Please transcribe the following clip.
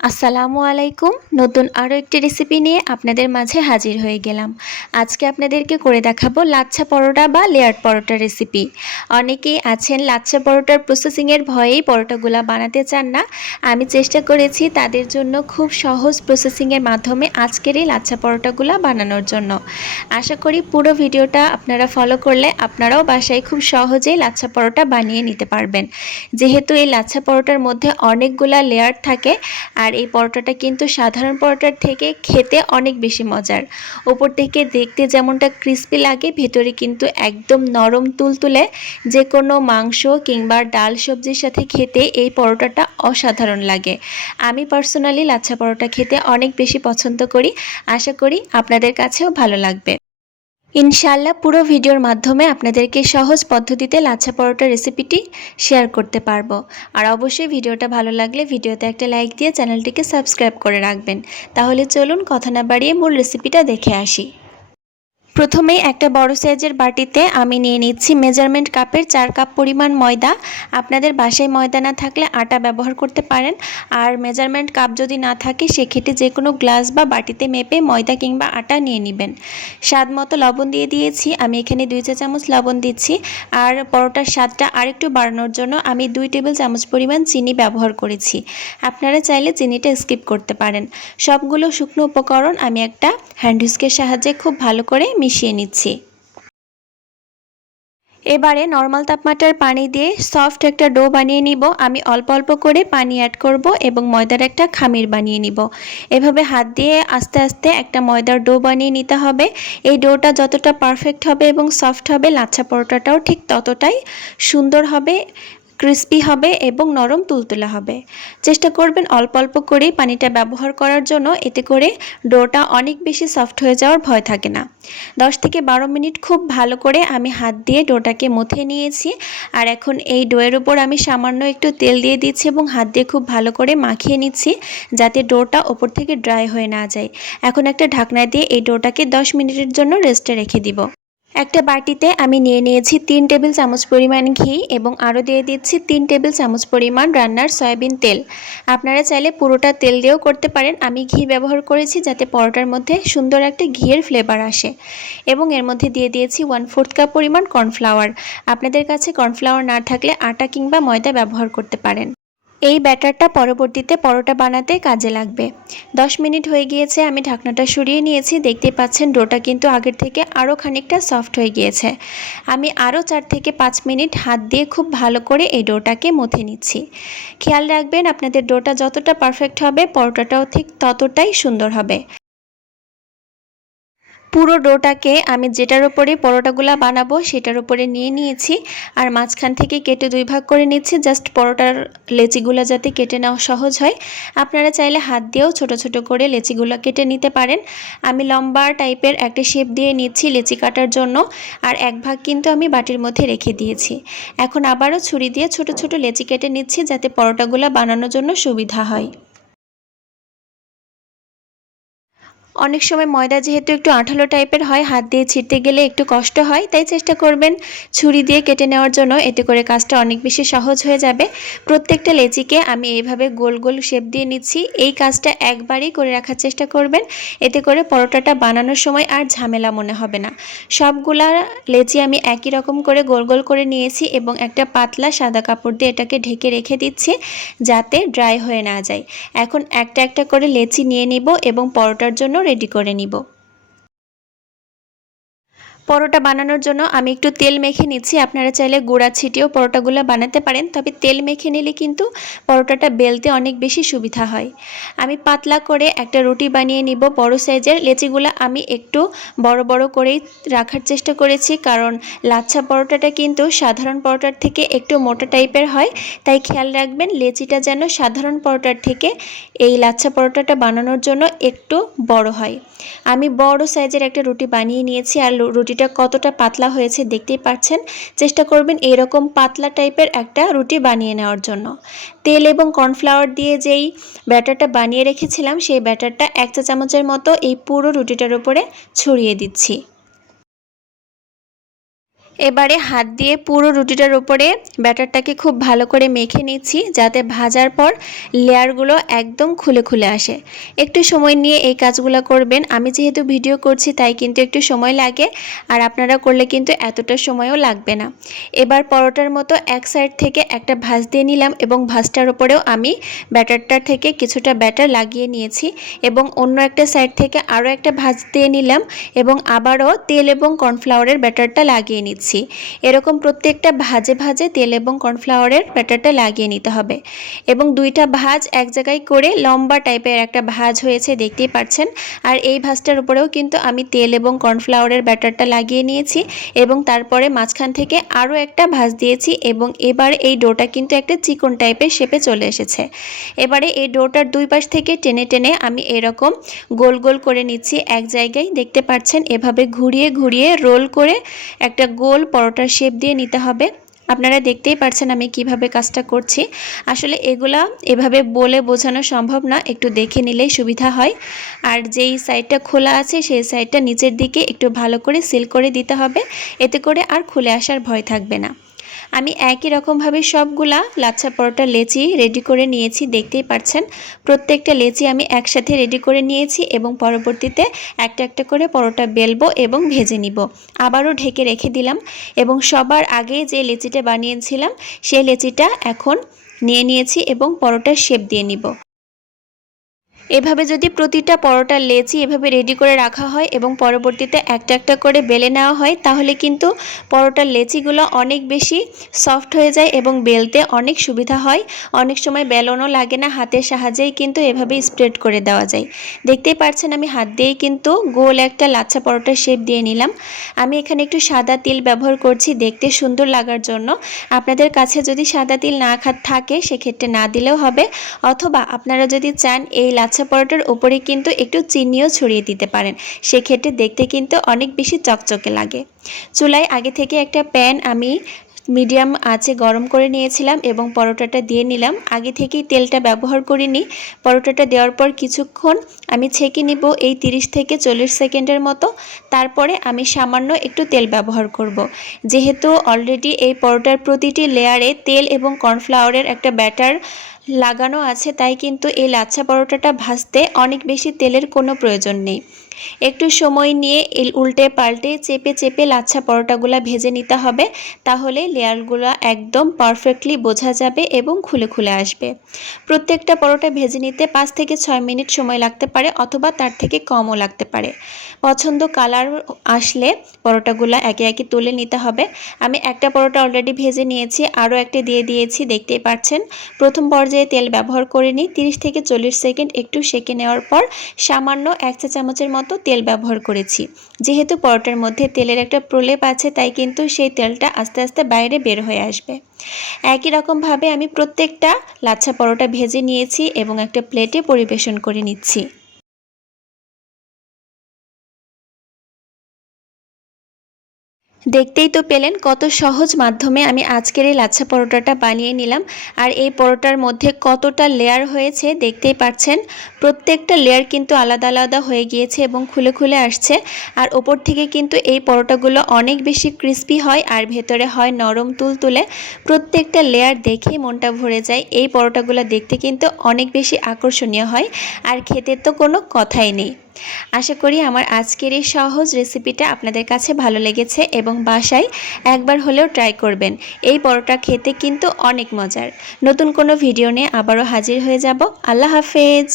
আসসালামু আলাইকুম। নতুন আরও একটি রেসিপি নিয়ে আপনাদের মাঝে হাজির হয়ে গেলাম। আজকে আপনাদেরকে করে দেখাবো লাচ্ছা পরোটা বা লেয়ার পরোটা রেসিপি। অনেকেই আছেন লাচ্ছা পরোটার প্রসেসিংয়ের ভয়েই পরোটাগুলা বানাতে চান না। আমি চেষ্টা করেছি তাদের জন্য খুব সহজ প্রসেসিংয়ের মাধ্যমে আজকের এই লাচ্ছা পরোটাগুলা বানানোর জন্য। আশা করি পুরো ভিডিওটা আপনারা ফলো করলে আপনারাও বাসায় খুব সহজেই লাচ্ছা পরোটা বানিয়ে নিতে পারবেন। যেহেতু এই লাচ্ছা পরোটার মধ্যে অনেকগুলা লেয়ার থাকে আর এই পরোটাটা কিন্তু সাধারণ পরোটার থেকে খেতে অনেক বেশি মজার। উপর থেকে দেখতে যেমনটা ক্রিস্পি লাগে, ভেতরে কিন্তু একদম নরম তুলতুলে। যে কোনো মাংস কিংবা ডাল সবজির সাথে খেতে এই পরোটাটা অসাধারণ লাগে। আমি পার্সোনালি লাচ্ছা পরোটা খেতে অনেক বেশি পছন্দ করি। আশা করি আপনাদের কাছেও ভালো লাগবে। ইনশাআল্লাহ পুরো ভিডিওর মাধ্যমে আপনাদেরকে সহজ পদ্ধতিতে লাচ্ছা পরোটা রেসিপিটি শেয়ার করতে পারবো। আর অবশ্যই ভিডিওটা ভালো লাগলে ভিডিওতে একটা লাইক দিয়ে চ্যানেলটিকে সাবস্ক্রাইব করে রাখবেন। তাহলে চলুন কথা না বাড়িয়ে মূল রেসিপিটা দেখে আসি। প্রথমেই একটা বড় সাইজের বাটিতে আমি নিয়ে নিচ্ছি মেজারমেন্ট কাপের 4 কাপ পরিমাণ ময়দা। আপনাদের বাসায় ময়দা না থাকলে আটা ব্যবহার করতে পারেন। আর মেজারমেন্ট কাপ যদি না থাকে সেক্ষেত্রে যে কোনো গ্লাস বা বাটিতে মেপে ময়দা কিংবা আটা নিয়ে নেবেন। স্বাদ মতো লবণ দিয়ে দিয়েছি, আমি এখানে 2 চা চামচ লবণ দিচ্ছি। আর পরোটার স্বাদটা আরেকটু বাড়ানোর জন্য আমি 2 টেবিল চামচ পরিমাণ চিনি ব্যবহার করেছি। আপনারা চাইলে চিনিটা স্কিপ করতে পারেন। সবগুলো শুকনো উপকরণ আমি একটা হ্যান্ড হুইস্কের সাহায্যে খুব ভালো করে মিশিয়ে নিচ্ছি। এবারে নর্মাল তাপমাত্রার পানি দিয়ে সফট একটা ডো বানিয়ে নিব। আমি অল্প অল্প করে পানি অ্যাড করব এবং ময়দার একটা খামির বানিয়ে নিব। এভাবে হাত দিয়ে আস্তে আস্তে একটা ময়দার ডো বানিয়ে নিতে হবে। এই ডোটা যতটা পারফেক্ট হবে এবং সফট হবে, লাচ্ছা পরোটাটাও ঠিক ততটাই সুন্দর হবে, ক্রিস্পি হবে এবং নরম তুলতুলে হবে। চেষ্টা করবেন অল্প অল্প করেই পানিটা ব্যবহার করার জন্য, এতে করে ডোটা অনেক বেশি সফট হয়ে যাওয়ার ভয় থাকে না। 10 থেকে 12 মিনিট খুব ভালো করে আমি হাত দিয়ে ডোটাকে মথে নিয়েছি। আর এখন এই ডোয়ের উপর আমি সামান্য একটু তেল দিয়ে দিচ্ছি এবং হাত দিয়ে খুব ভালো করে মাখিয়ে নিচ্ছি, যাতে ডোটা ওপর থেকে ড্রাই হয়ে না যায়। এখন একটা ঢাকনা দিয়ে এই ডোটাকে 10 মিনিটের জন্য রেস্টে রেখে দিব। একটা বাটিতে আমি নিয়ে নিয়েছি 3 টেবিল চামচ পরিমাণ ঘি এবং আরও দিয়ে দিচ্ছি 3 টেবিল চামচ পরিমাণ রান্নার সয়াবিন তেল। আপনারা চাইলে পুরোটা তেল দিয়েও করতে পারেন। আমি ঘি ব্যবহার করেছি যাতে পরোটার মধ্যে সুন্দর একটা ঘিয়ের ফ্লেভার আসে। এবং এর মধ্যে দিয়ে দিয়েছি 1/4 কাপ পরিমাণ কর্নফ্লাওয়ার। আপনাদের কাছে কর্নফ্লাওয়ার না থাকলে আটা কিংবা ময়দা ব্যবহার করতে পারেন। এই ব্যাটারটা পরবর্তীতে পরোটা বানাতে কাজে লাগবে। 10 মিনিট হয়ে গিয়েছে, আমি ঢাকনাটা সরিয়ে নিয়েছি। দেখতেই পাচ্ছেন ডোটা কিন্তু আগের থেকে আরও খানিকটা সফট হয়ে গিয়েছে। আমি আরও 4 থেকে 5 মিনিট হাত দিয়ে খুব ভালো করে এই ডোটাকে মথে নিচ্ছি। খেয়াল রাখবেন আপনাদের ডোটা যতটা পারফেক্ট হবে পরোটাটাও ঠিক ততটাই সুন্দর হবে। পুরো ডোটাকে আমি যেটার উপরে পরোটাগুলা বানাবো সেটার উপরে নিয়ে নিয়েছি। আর মাঝখান থেকে কেটে 2 ভাগ করে নিচ্ছি, জাস্ট পরোটার লেচিগুলো যাতে কেটে নেওয়া সহজ হয়। আপনারা চাইলে হাত দিয়েও ছোট ছোট করে লেচিগুলো কেটে নিতে পারেন। আমি লম্বা টাইপের একটা শেপ দিয়ে নিচ্ছি লেচি কাটার জন্য। আর 1 ভাগ কিন্তু আমি বাটির মধ্যে রেখে দিয়েছি। এখন আবারও ছুরি দিয়ে ছোট ছোট লেচি কেটে নিচ্ছি, যাতে পরোটাগুলো বানানোর জন্য সুবিধা হয়। অনেক সময় ময়দা যেহেতু একটু আঠালো টাইপের হয়, হাত দিয়ে ছিঁড়তে গেলে একটু কষ্ট হয়, তাই চেষ্টা করবেন ছুরি দিয়ে কেটে নেওয়ার জন্য। এতে করে কাজটা অনেক বেশি সহজ হয়ে যাবে। প্রত্যেকটা লেচিকে আমি এইভাবে গোল গোল শেপ দিয়ে নিচ্ছি। এই কাজটা একবারই করে রাখার চেষ্টা করবেন, এতে করে পরোটাটা বানানোর সময় আর ঝামেলা মনে হবে না। সবগুলা লেচি আমি একই রকম করে গোল গোল করে নিয়েছি এবং একটা পাতলা সাদা কাপড় দিয়ে এটাকে ঢেকে রেখে দিচ্ছি, যাতে ড্রাই হয়ে না যায়। এখন একটা একটা করে লেচি নিয়ে নিব এবং পরোটার জন্য রেডি করে নিব। পরোটা বানানোর জন্য আমি একটু তেল মেখে নিচ্ছি। আপনারা চাইলে গুঁড়া ছিটিয়েও পরোটাগুলো বানাতে পারেন, তবে তেল মেখে নিলে কিন্তু পরোটাটা বেলতে অনেক বেশি সুবিধা হয়। আমি পাতলা করে একটা রুটি বানিয়ে নিব বড় সাইজের। লেচিগুলো আমি একটু বড় বড় করেই রাখার চেষ্টা করেছি, কারণ লাচ্ছা পরোটাটা কিন্তু সাধারণ পরোটার থেকে একটু মোটা টাইপের হয়। তাই খেয়াল রাখবেন লেচিটা যেন সাধারণ পরোটার থেকে এই লাচ্ছা পরোটাটা বানানোর জন্য একটু বড় হয়। আমি বড় সাইজের একটা রুটি বানিয়ে নিয়েছি। আর রুটিটা কতটা পাতলা হয়েছে দেখতেই পাচ্ছেন। চেষ্টা করবেন এরকম পাতলা টাইপের একটা রুটি বানিয়ে নেওয়ার জন্য। তেল এবং কর্নফ্লাওয়ার দিয়ে যেই ব্যাটারটা বানিয়ে রেখেছিলাম সেই ব্যাটারটা 1 চা চামচের মতো এই পুরো রুটিটার উপরে ছড়িয়ে দিচ্ছি। এবারে হাত দিয়ে পুরো রুটিটার উপরে ব্যাটারটাকে খুব ভালো করে মেখে নিচ্ছি, যাতে ভাজার পর লেয়ারগুলো একদম খুলে খুলে আসে। একটু সময় নিয়ে এই কাজগুলো করবেন। আমি যেহেতু ভিডিও করছি তাই কিন্তু একটু সময় লাগে, আর আপনারা করলে কিন্তু এতটা সময়ও লাগবে না। এবার পরোটার মতো এক সাইড থেকে একটা ভাঁজ দিয়ে নিলাম এবং ভাঁজটার উপরেও আমি ব্যাটারটার থেকে কিছুটা ব্যাটার লাগিয়ে নিয়েছি এবং অন্য একটা সাইড থেকে আরও একটা ভাঁজ দিয়ে নিলাম এবং আবারও তেল এবং কর্নফ্লাওয়ারের ব্যাটারটা লাগিয়ে নিচ্ছি। এরকম প্রত্যেকটা ভাজে ভাজে তেল এবং কর্নফ্লাওয়ারের ব্যাটারটা লাগিয়ে নিতে হবে এবং দুইটা ভাঁজ এক জায়গায় করে লম্বা টাইপের একটা ভাঁজ হয়েছে, দেখতেই পাচ্ছেন। আর এই ভাঁজটার উপরেও কিন্তু আমি তেল এবং কর্নফ্লাওয়ারের ব্যাটারটা লাগিয়ে নিয়েছি এবং তারপরে মাঝখান থেকে আরও একটা ভাঁজ দিয়েছি এবং এবার এই ডোটা কিন্তু একটা চিকন টাইপের শেপে চলে এসেছে। এবারে এই ডোটার দুই পাশ থেকে টেনে টেনে আমি এরকম গোল গোল করে নিচ্ছি এক জায়গায়, দেখতে পাচ্ছেন। এভাবে ঘুরিয়ে ঘুরিয়ে রোল করে একটা গোল পরোটার শেপ দিয়ে নিতে হবে। আপনারা দেখতেই পাচ্ছেন আমি কিভাবে কাজটা করছি। আসলে এগুলা এভাবে বলে বোঝানো সম্ভব না, একটু দেখে নিলেই সুবিধা হয়। আর যেই সাইডটা খোলা আছে সেই সাইডটা নিচের দিকে একটু ভালো করে সিল করে দিতে হবে, এতে করে আর খুলে আসার ভয় থাকবে না। আমি একই রকমভাবে সবগুলা লাচ্ছা পরোটা লেচি রেডি করে নিয়েছি, দেখতেই পাচ্ছেন। প্রত্যেকটা লেচি আমি একসাথে রেডি করে নিয়েছি এবং পরবর্তীতে একটা একটা করে পরোটা বেলবো এবং ভেজে নিব। আবারও ঢেকে রেখে দিলাম এবং সবার আগে যে লেচিটা বানিয়েছিলাম সেই লেচিটা এখন নিয়ে নিয়েছি এবং পরোটার শেপ দিয়ে নিব। এভাবে যদি প্রতিটা পরোটার লেচি এভাবে রেডি করে রাখা হয় এবং পরবর্তীতে একটা একটা করে বেলে নেওয়া হয়, তাহলে কিন্তু পরোটার লেচিগুলো অনেক বেশি সফট হয়ে যায় এবং বেলতে অনেক সুবিধা হয়। অনেক সময় বেলনও লাগে না, হাতের সাহায্যেই কিন্তু এভাবে স্প্রেড করে দেওয়া যায়। দেখতেই পাচ্ছেন আমি হাত দিয়েই কিন্তু গোল একটা লাচ্ছা পরোটার শেপ দিয়ে নিলাম। আমি এখানে একটু সাদা তিল ব্যবহার করছি দেখতে সুন্দর লাগার জন্য। আপনাদের কাছে যদি সাদা তিল না থাকে সেক্ষেত্রে না দিলেও হবে, অথবা আপনারা যদি চান এই লাচ্ছা পরোটার উপরে কিন্তু একটু চিনিও ছড়িয়ে দিতে পারেন, সেক্ষেত্রে দেখতে কিন্তু অনেক বেশি চকচকে লাগে। চুলায় আগে থেকে একটা প্যান আমি মিডিয়াম আঁচে গরম করে নিয়েছিলাম এবং পরোটাটা দিয়ে নিলাম। আগে থেকেই তেলটা ব্যবহার করিনি। পরোটাটা দেওয়ার পর কিছুক্ষণ আমি ছেঁকে নিব, এই 30 থেকে 40 সেকেন্ডের মতো। তারপরে আমি সামান্য একটু তেল ব্যবহার করব। যেহেতু অলরেডি এই পরোটার প্রতিটি লেয়ারে তেল এবং কর্নফ্লাওয়ারের একটা ব্যাটার লাগানো আছে, তাই কিন্তু এই লাচ্ছা পরোটাটা ভাজতে অনেক বেশি তেলের কোনো প্রয়োজন নেই। একটু সময় নিয়ে উল্টে পাল্টে চেপে চেপে লাচ্ছা পরোটাগুলো ভেজে নিতে হবে, তাহলে লেয়ারগুলো একদম পারফেক্টলি বোঝা যাবে এবং খুলে খুলে আসবে। প্রত্যেকটা পরোটা ভেজে নিতে 5 থেকে 6 মিনিট সময় লাগতে পারে, অথবা তার থেকে কমও লাগতে পারে। পছন্দ কালার আসলে পরোটাগুলো একে একে তুলে নিতে হবে। আমি একটা পরোটা অলরেডি ভেজে নিয়েছি, আরও একটা দিয়ে দিয়েছি, দেখতেই পাচ্ছেন। প্রথম পর্যায়ে তেল ব্যবহার করে নিই। 30 থেকে 40 সেকেন্ড একটু সেঁকে নেওয়ার পর সামান্য 1 চা চামচের মতো তেল ব্যবহার করেছি। যেহেতু পরোটার মধ্যে তেলের একটা প্রলেপ আছে, তাই কিন্তু সেই তেলটা আস্তে আস্তে বাইরে বের হয়ে আসবে। একই রকমভাবে আমি প্রত্যেকটা লাচ্ছা পরোটা ভেজে নিয়েছি এবং একটা প্লেটে পরিবেশন করে নিচ্ছি। দেখতেই তো পেলেন কত সহজ মাধ্যমে আমি আজকের এই লাচ্ছা পরোটাটা বানিয়ে নিলাম। আর এই পরোটার মধ্যে কতটা লেয়ার হয়েছে দেখতেই পাচ্ছেন। প্রত্যেকটা লেয়ার কিন্তু আলাদা আলাদা হয়ে গিয়েছে এবং খুলে খুলে আসছে। আর ওপর থেকে কিন্তু এই পরোটাগুলো অনেক বেশি ক্রিস্পি হয় আর ভেতরে হয় নরম তুলতুলে। প্রত্যেকটা লেয়ার দেখেই মনটা ভরে যায়। এই পরোটাগুলো দেখতে কিন্তু অনেক বেশি আকর্ষণীয় হয়, আর খেতে তো কোনো কথাই নেই। আশা করি আমার আজকের এই সহজ রেসিপিটা আপনাদের কাছে ভালো লেগেছে এবং বাসায় একবার হলেও ট্রাই করবেন। এই পরোটা খেতে কিন্তু অনেক মজার। নতুন কোনো ভিডিও নিয়ে আবারও হাজির হয়ে যাব। আল্লাহ হাফেজ।